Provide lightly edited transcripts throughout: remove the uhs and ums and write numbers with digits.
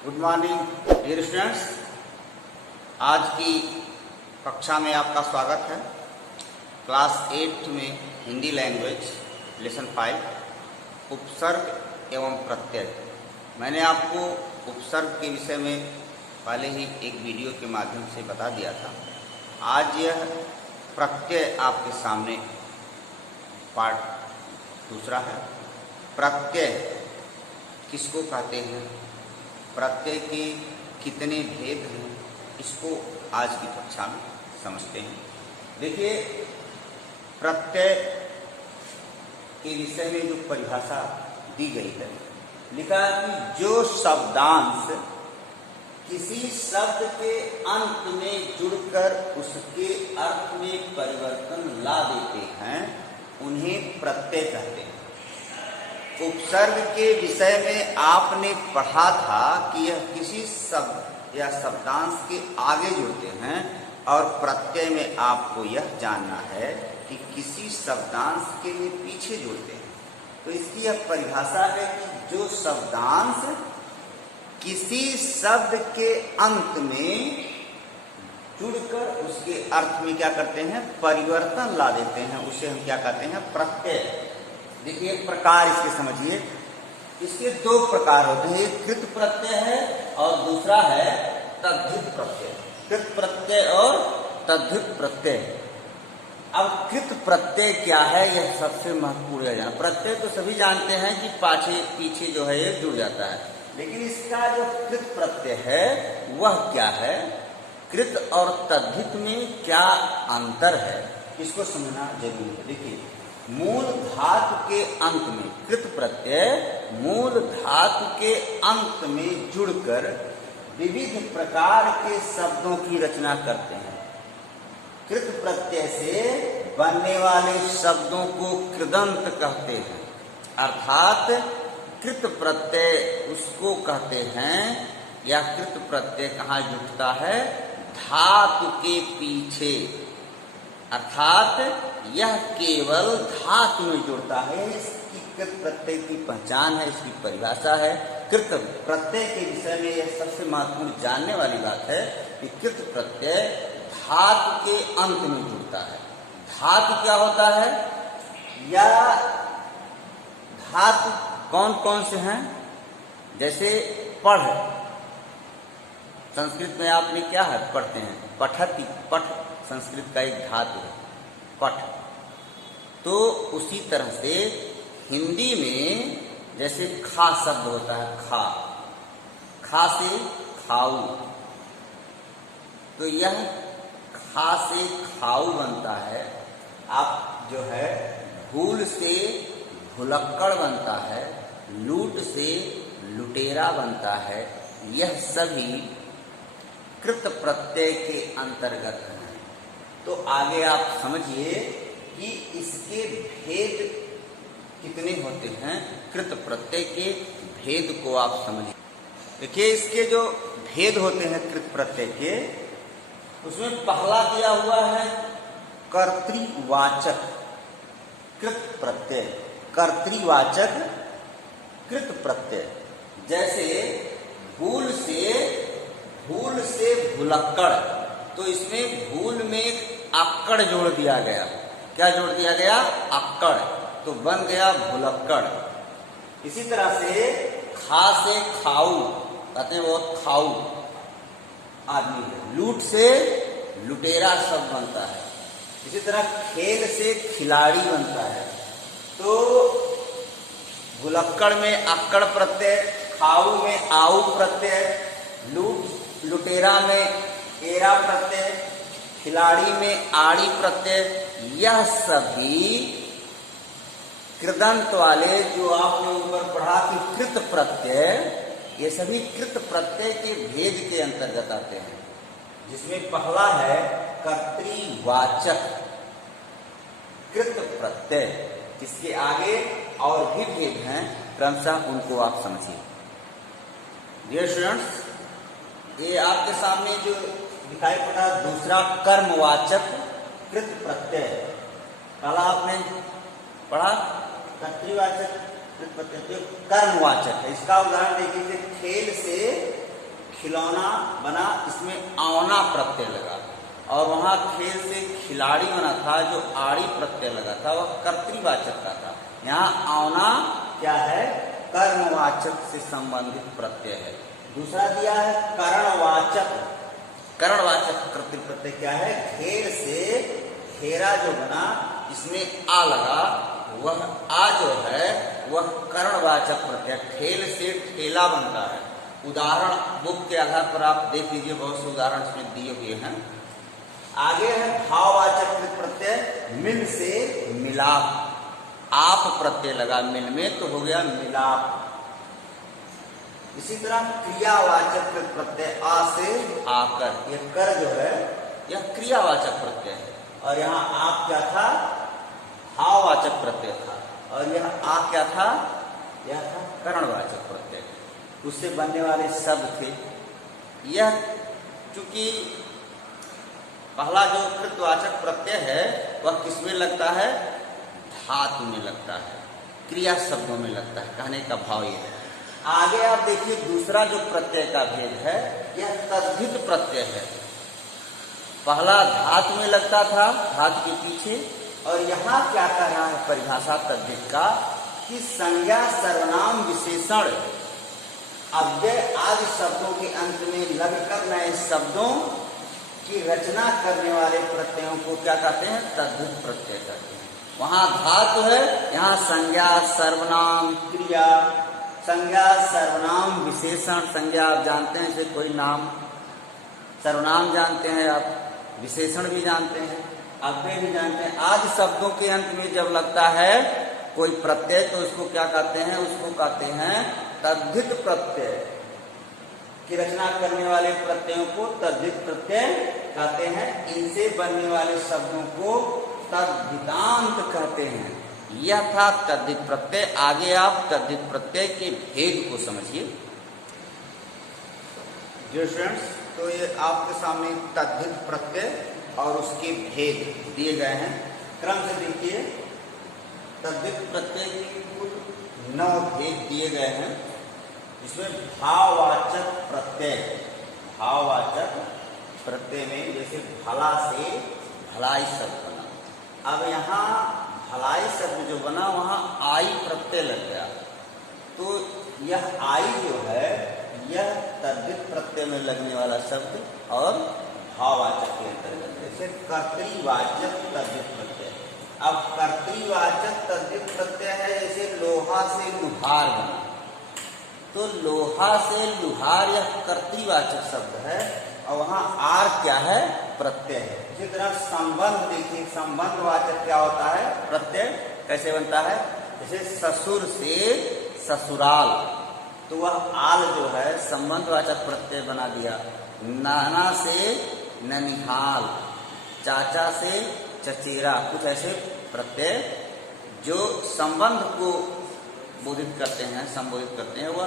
Good morning dear students. आज की कक्षा में आपका स्वागत है। क्लास 8 में हिंदी लैंग्वेज लेसन 5 उपसर्ग एवं प्रत्यय। मैंने आपको उपसर्ग के विषय में पहले ही एक वीडियो के माध्यम से बता दिया था। आज यह प्रत्यय आपके सामने पार्ट दूसरा है। प्रत्यय किसको कहते हैं, प्रत्यय के कितने भेद हैं, इसको आज की कक्षा में समझते हैं। देखिए, प्रत्यय के विषय में जो परिभाषा दी गई है, लिखा है कि जो शब्दांश किसी शब्द के अंत में जुड़कर उसके अर्थ में परिवर्तन ला देते हैं उन्हें प्रत्यय कहते हैं। उपसर्ग के विषय में आपने पढ़ा था कि यह किसी शब्द या शब्दांश के आगे जुड़ते हैं, और प्रत्यय में आपको यह जानना है कि किसी शब्दांश के लिए पीछे जुड़ते हैं। तो इसकी यह परिभाषा है कि जो शब्दांश किसी शब्द के अंत में जुड़कर उसके अर्थ में क्या करते हैं, परिवर्तन ला देते हैं, उसे हम क्या कहते हैं, प्रत्यय। देखिए प्रकार इसके समझिए। इसके दो प्रकार होते हैं, एक कृत प्रत्यय है और दूसरा है तद्धित प्रत्यय। कृत प्रत्यय और तद्धित प्रत्यय। अब कृत प्रत्यय क्या है, यह सबसे महत्वपूर्ण है जाना। प्रत्यय तो सभी जानते हैं कि पाछे पीछे जो है ये जुड़ जाता है, लेकिन इसका जो कृत प्रत्यय है वह क्या है, कृत और तद्धित में क्या अंतर है, इसको समझना जरूरी है। देखिए, मूल धातु के अंत में कृत प्रत्यय मूल धातु के अंत में जुड़कर विविध प्रकार के शब्दों की रचना करते हैं। कृत प्रत्यय से बनने वाले शब्दों को कृदंत कहते हैं, अर्थात कृत प्रत्यय उसको कहते हैं, या कृत प्रत्यय कहाँ जुटता है, धातु के पीछे, अर्थात यह केवल धातु में जुड़ता है। इसकी कृत प्रत्यय की पहचान है, इसकी परिभाषा है। कृत प्रत्यय के विषय में यह सबसे महत्वपूर्ण जानने वाली बात है कि कृत प्रत्यय धातु के अंत में जुड़ता है। धातु क्या होता है, या धातु कौन कौन से हैं, जैसे पढ़, संस्कृत में आपने क्या है पढ़ते हैं, पठति, पठ संस्कृत का एक धातु है, पठ। तो उसी तरह से हिंदी में जैसे खा शब्द होता है, खा, खा से खाऊ, तो यह खा से खाऊ बनता है। आप जो है भूल से भुलक्कड़ बनता है, लूट से लुटेरा बनता है। यह सभी कृत प्रत्यय के अंतर्गत हैं। तो आगे आप समझिए कि इसके भेद कितने होते हैं, कृत प्रत्यय के भेद को आप समझिए। देखिए, इसके जो भेद होते हैं कृत प्रत्यय के, उसमें पहला दिया हुआ है कर्तृवाचक कृत प्रत्यय। कर्तृवाचक कृत प्रत्यय, जैसे भूल से भुलक्कड़, तो इसमें भूल में अक्कड़ जोड़ दिया गया। क्या जोड़ दिया गया, अक्कड़, तो बन गया भुलक्कड़। इसी तरह से खा से खाऊ, कहते हैं बहुत खाऊ आदमी है। लूट से लुटेरा शब्द बनता है। इसी तरह खेल से खिलाड़ी बनता है। तो भुलक्कड़ में अक्कड़ प्रत्यय, खाऊ में आऊ प्रत्यय, लुटेरा में एरा प्रत्यय, खिलाड़ी में आड़ी प्रत्यय, यह सभी कृदंत वाले जो आपने ऊपर पढ़ा कि कृत प्रत्यय, ये सभी कृत प्रत्यय के भेद के अंतर्गत आते हैं। जिसमें पहला है कर्तृवाचक कृत प्रत्यय। इसके आगे और भी भेद हैं, क्रमशः उनको आप समझिए। डियर स्टूडेंट्स, ये आपके सामने जो दिखाई पड़ा दूसरा कर्मवाचक कृत प्रत्यय। पहला आपने पढ़ा कर्तृवाचक कृत प्रत्यय, जो कर्मवाचक है। इसका उदाहरण देखिए, खेल से खिलौना बना, इसमें औना प्रत्यय लगा, और वहां खेल से खिलाड़ी बना था जो आड़ी प्रत्यय लगा था, वह कर्तृवाचक का था। यहाँ औना क्या है? कर्मवाचक से संबंधित प्रत्यय है। दूसरा दिया है करणवाचक। करणवाचक कर्तृ प्रत्यय क्या है? खेल से खेरा जो बना, इसमें आ लगा, वह आ जो है वह करणवाचक प्रत्यय। ठेल से ठेला बनता है। उदाहरण बुक के आधार पर आप देख लीजिए, बहुत से उदाहरण इसमें दिए हुए हैं। आगे है भाववाचक प्रत्यय, मिल से मिलाप, आप प्रत्यय लगा मिल में तो हो गया मिलाप। इसी तरह क्रियावाचक प्रत्यय आ से आकर, यह कर जो है यह क्रियावाचक प्रत्यय है, और यहाँ आप क्या था? भाववाचक प्रत्यय था, और यह आ क्या था? यह था करणवाचक प्रत्यय। उससे बनने वाले शब्द थे। यह चूंकि पहला जो कृतवाचक प्रत्यय है वह किसमें लगता है? धातु में लगता है, क्रिया शब्दों में लगता है। कहने का भाव यह है। आगे आप देखिए दूसरा जो प्रत्यय का भेद है, यह तद्धित प्रत्यय है। पहला धातु में लगता था, धातु के पीछे, और यहाँ क्या कह रहा है परिभाषा तद्धित का कि संज्ञा सर्वनाम विशेषण अव्यय आदि शब्दों के अंत में लगकर नए शब्दों की रचना करने वाले प्रत्ययों को क्या कहते हैं? तद्धित प्रत्यय कहते हैं। वहां धातु है, यहाँ संज्ञा सर्वनाम क्रिया, संज्ञा सर्वनाम विशेषण। संज्ञा आप जानते हैं, जैसे कोई नाम, सर्वनाम जानते हैं आप, विशेषण भी जानते हैं, अव्यय भी जानते हैं। आदि शब्दों के अंत में जब लगता है कोई प्रत्यय तो उसको क्या कहते हैं? उसको कहते हैं तद्धित प्रत्यय। की रचना करने वाले प्रत्ययों को तद्धित प्रत्यय कहते हैं। इनसे बनने वाले शब्दों को तद्धितांत कहते हैं। यह था तद्धित प्रत्यय। आगे आप तद्धित प्रत्यय के भेद को समझिए। जो स्टूडेंट्स, तो ये आपके सामने तद्धित प्रत्यय और उसके भेद दिए गए हैं। क्रम से देखिए, तद्धित प्रत्यय के कुल 9 भेद दिए गए हैं। इसमें भाववाचक प्रत्यय, भाववाचक प्रत्यय में जैसे भला से भलाई शब्द बना। अब यहाँ भलाई शब्द जो बना वहाँ आई प्रत्यय लग गया, तो यह आई जो है यह तद्धित प्रत्यय में लगने वाला शब्द और भाववाचक के अंतर्गत। जैसे कर्तृवाचक तद्धित प्रत्यय। अब कर्तृवाचक तद्धित प्रत्यय है, जैसे लोहा से लुहार बना, तो लोहा से लुहार यह कर्तृवाचक शब्द है, और वहाँ आर क्या है? प्रत्यय है। इसी तरह संबंध देखिए, संबंधवाचक क्या होता है? प्रत्यय। कैसे बनता है? जैसे ससुर से ससुराल, तो वह आल जो है संबंधवाचक प्रत्यय बना दिया। नाना से ननिहाल, चाचा से चचेरा, कुछ ऐसे प्रत्यय जो संबंध को बोधित करते हैं, संबोधित करते हैं, वह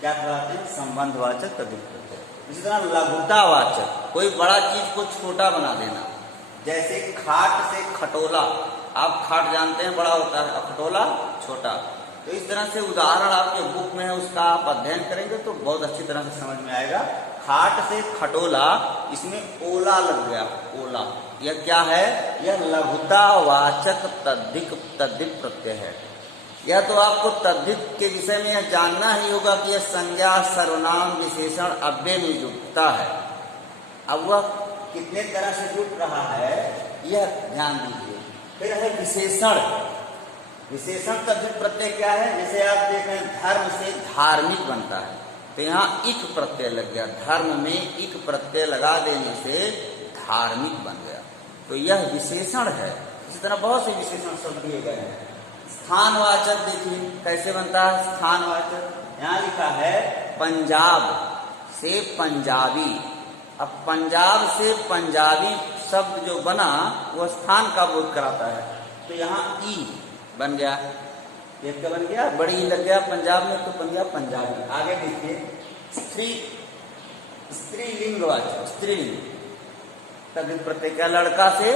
क्या कहलाते हैं? संबंधवाचक तद्धित प्रत्यय। इसी तरह लघुतावाचक, कोई बड़ा चीज को छोटा बना देना। जैसे खाट से खटोला, आप खाट जानते हैं बड़ा होता है, और खटोला छोटा। तो इस तरह से उदाहरण आपके बुक में है, उसका आप अध्ययन करेंगे तो बहुत अच्छी तरह से समझ में आएगा। खाट से खटोला, इसमें ओला लग गया, ओला। यह क्या है? यह लघुतावाचक तद्धित प्रत्यय है। यह तो आपको तद्धित के विषय में यह जानना ही होगा कि यह संज्ञा सर्वनाम विशेषण अव्यय में जुटता है। अब वह कितने तरह से जुट रहा है यह ध्यान दीजिए। फिर है विशेषण। विशेषण तद्धित प्रत्यय क्या है? जैसे आप देख रहे हैं धर्म से धार्मिक बनता है, तो यहाँ इक प्रत्यय लग गया। धर्म में इक प्रत्यय लगा देने से धार्मिक बन गया, तो यह विशेषण है। इसी तरह बहुत से विशेषण शब्द दिए गए हैं। स्थानवाचक देखिए कैसे बनता है स्थानवाचक। यहाँ लिखा है पंजाब से पंजाबी। अब पंजाब से पंजाबी शब्द जो बना वह स्थान का बोध कराता है, तो यहाँ ई बन गया। एक का बन गया, बड़ी ई लग गया पंजाब में, तो बन गया पंजाबी। आगे देखिए स्त्रीलिंगवाचक, स्त्रीलिंग तद्धित प्रत्यय क्या? लड़का से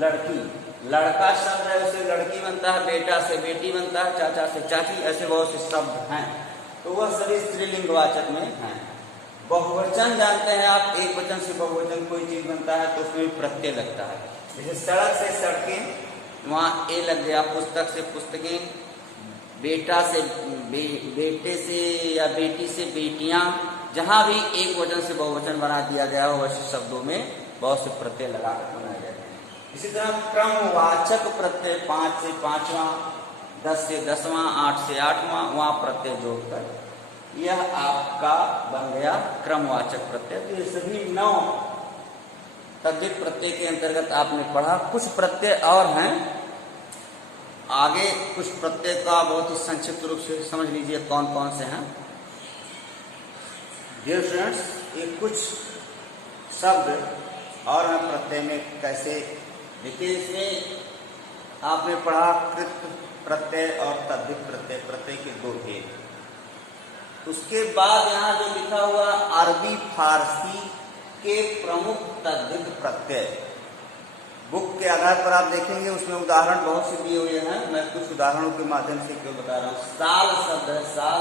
लड़की, लड़का शब्द है उसे लड़की बनता है, बेटा से बेटी बनता है, चाचा से चाची, ऐसे बहुत से शब्द हैं, तो वह सभी स्त्रीलिंगवाचक में हैं। बहुवचन जानते हैं आप, एक वचन से बहुवचन कोई चीज बनता है तो उसमें प्रत्यय लगता है। जैसे सड़क से सड़कें, वहाँ ए लग गया। पुस्तक से पुस्तकें, बेटा से बेटे से या बेटी से बेटियां, जहां भी एक वचन से बहुवचन बना दिया गया हो वैसे शब्दों में बहुत से प्रत्यय लगाकर बनाए जाते हैं। इसी तरह क्रमवाचक प्रत्यय 5 से 5वां, 10 से 10वां, 8 से 8वां, वहां प्रत्यय जोड़कर यह आपका बन गया क्रमवाचक प्रत्यय। तो ये सभी 9 तद्धित प्रत्यय के अंतर्गत आपने पढ़ा। कुछ प्रत्यय और हैं, आगे कुछ प्रत्यय का बहुत ही संक्षिप्त रूप से समझ लीजिए कौन कौन से हैं। डियर स्टूडेंट्स, ये कुछ शब्द और हैं प्रत्यय में कैसे। देखिए, इसमें आपने पढ़ा कृत प्रत्यय और तद्धित प्रत्यय, प्रत्यय के 2 भेद। उसके बाद यहाँ जो लिखा हुआ अरबी फारसी के प्रमुख तद्धित प्रत्यय, बुक के आधार पर आप देखेंगे उसमें उदाहरण बहुत से दिए हुए हैं। मैं कुछ उदाहरणों के माध्यम से क्यों बता रहा हूँ। साल शब्द है, साल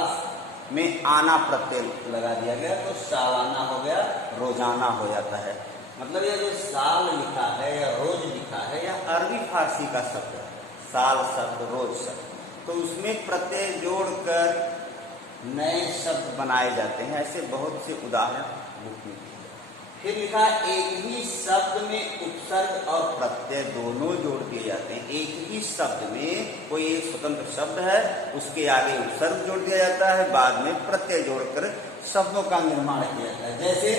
में आना प्रत्यय लगा दिया गया तो सालाना हो गया, रोजाना हो जाता है। मतलब ये जो साल लिखा है या रोज लिखा है, या अरबी फारसी का शब्द है, साल शब्द, रोज शब्द, तो उसमें प्रत्यय जोड़कर नए शब्द बनाए जाते हैं। ऐसे बहुत से उदाहरण बुक में। फिर लिखा एक ही शब्द में उपसर्ग और प्रत्यय दोनों जोड़ दिए जाते हैं। एक ही शब्द में कोई एक स्वतंत्र शब्द है, उसके आगे उपसर्ग जोड़ दिया जाता है, बाद में प्रत्यय जोड़कर शब्दों का निर्माण किया जाता है। जैसे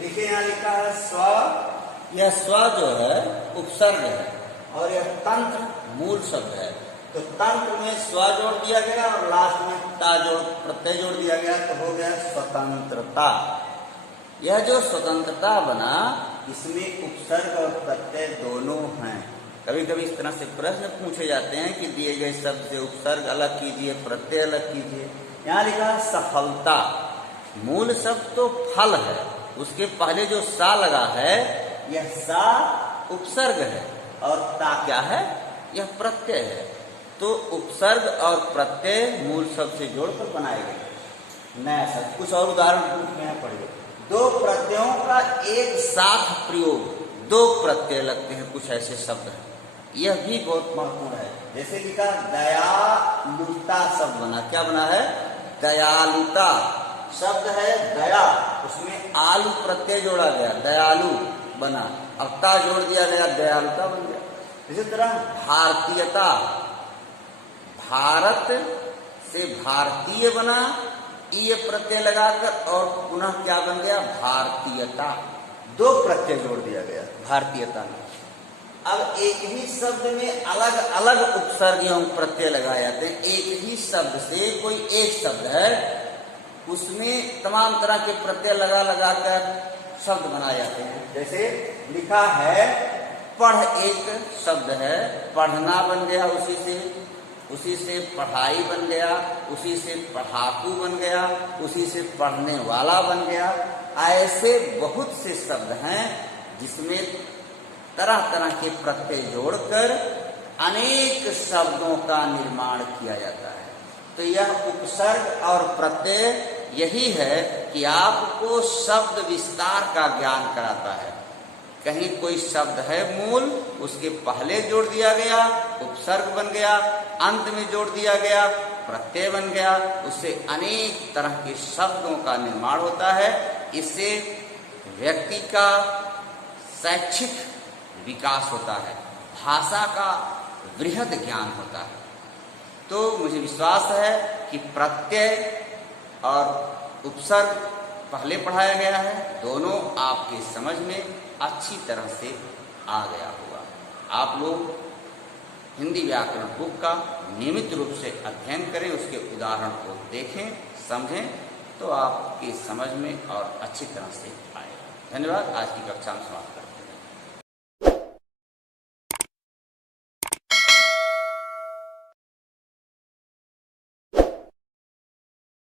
देखिए, यहाँ लिखा है स्व, यह स्व जो है उपसर्ग है और यह तंत्र मूल शब्द है। तो तंत्र में स्व जोड़ दिया गया और लास्ट में ता जोड़ प्रत्यय जोड़ दिया गया तो हो गया स्वतंत्रता। यह जो स्वतंत्रता बना, इसमें उपसर्ग और प्रत्यय दोनों हैं। कभी कभी इस तरह से प्रश्न पूछे जाते हैं कि दिए गए शब्द से उपसर्ग अलग कीजिए, प्रत्यय अलग कीजिए। यहाँ लिखा सफलता, मूल शब्द तो फल है, उसके पहले जो सा लगा है यह सा उपसर्ग है और ता क्या है, यह प्रत्यय है। तो उपसर्ग और प्रत्यय मूल शब्द से जोड़कर बनाए गए नया शब्द। कुछ और उदाहरण में यहाँ पढ़िए। 2 प्रत्ययों का एक साथ प्रयोग, 2 प्रत्यय लगते हैं, कुछ ऐसे शब्द हैं, यह भी बहुत महत्वपूर्ण है। जैसे लिखा दयालुता शब्द बना, क्या बना है, दयालुता शब्द है दया, उसमें आलू प्रत्यय जोड़ा गया, दयालु बना, अब ता जोड़ दिया गया, दयालुता बन गया। इसी तरह भारतीयता, भारत से भारतीय बना, ये प्रत्यय लगाकर और पुनः क्या बन गया, भारतीयता, 2 प्रत्यय जोड़ दिया गया भारतीयता में। अब एक ही शब्द में अलग अलग उपसर्ग एवं प्रत्यय लगाए जाते हैं। एक ही शब्द से कोई एक शब्द है, उसमें तमाम तरह के प्रत्यय लगा लगाकर शब्द बनाए जाते हैं। जैसे लिखा है पढ़, एक शब्द है, पढ़ना बन गया, उसी से पढ़ाई बन गया, उसी से पढ़ाकू बन गया, उसी से पढ़ने वाला बन गया। ऐसे बहुत से शब्द हैं जिसमें तरह तरह के प्रत्यय जोड़कर अनेक शब्दों का निर्माण किया जाता है। तो यह उपसर्ग और प्रत्यय यही है कि आपको शब्द विस्तार का ज्ञान कराता है। कहीं कोई शब्द है मूल, उसके पहले जोड़ दिया गया, उपसर्ग बन गया, अंत में जोड़ दिया गया, प्रत्यय बन गया, उससे अनेक तरह के शब्दों का निर्माण होता है। इससे व्यक्ति का शैक्षिक विकास होता है, भाषा का वृहद ज्ञान होता है। तो मुझे विश्वास है कि प्रत्यय और उपसर्ग पहले पढ़ाया गया है, दोनों आपके समझ में अच्छी तरह से आ गया होगा। आप लोग हिंदी व्याकरण बुक का नियमित रूप से अध्ययन करें, उसके उदाहरण को देखें, समझें, तो आपकी समझ में और अच्छी तरह से आए। धन्यवाद। आज की कक्षा में समाप्त करते हैं।